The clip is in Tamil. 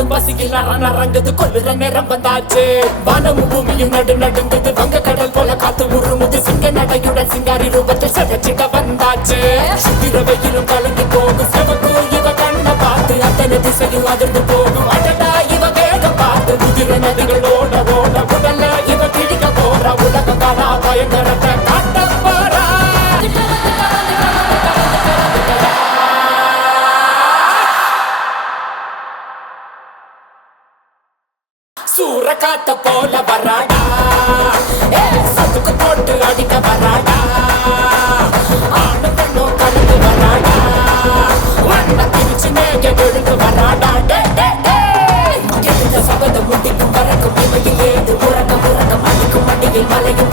கண்ணும் பசியில் நரங்குது கொள்ளுற நேரம் வந்தாச்சு வானமும் பூமியும் நடுங்குது வங்க கடல் போல காத்து உருமுது சிங்க நடையுடன் சிங்காரி ரூபத்தில் சதச்சிட வந்தாச்சு சுத்திர வெயிலும் கலங்கி போகும் செவக்கு இவ கண்ண பார்த்து அத்தனை திசையும் அதிர்ந்து போகும் அடடா இவ வேகம் பார்த்து உதிர நதிகள் ஓட ஓட உடல்ல இவ பிடிக்க போற உலக காணா பயங்கரத்தை காட்ட போறா சூற காத்த போல வராடா சதுக்கு போட்டு அடிக்க வராடா ஆணு பெண்ணோ கலந்து வராடா வண்ண பிரிச்சு மேக விழுந்து வராடா எழுந்த சபதம் முடிக்கும் வரக்கும் இவையில் ஏது உறக்கம் அடிக்கும் மடியில் மலையும்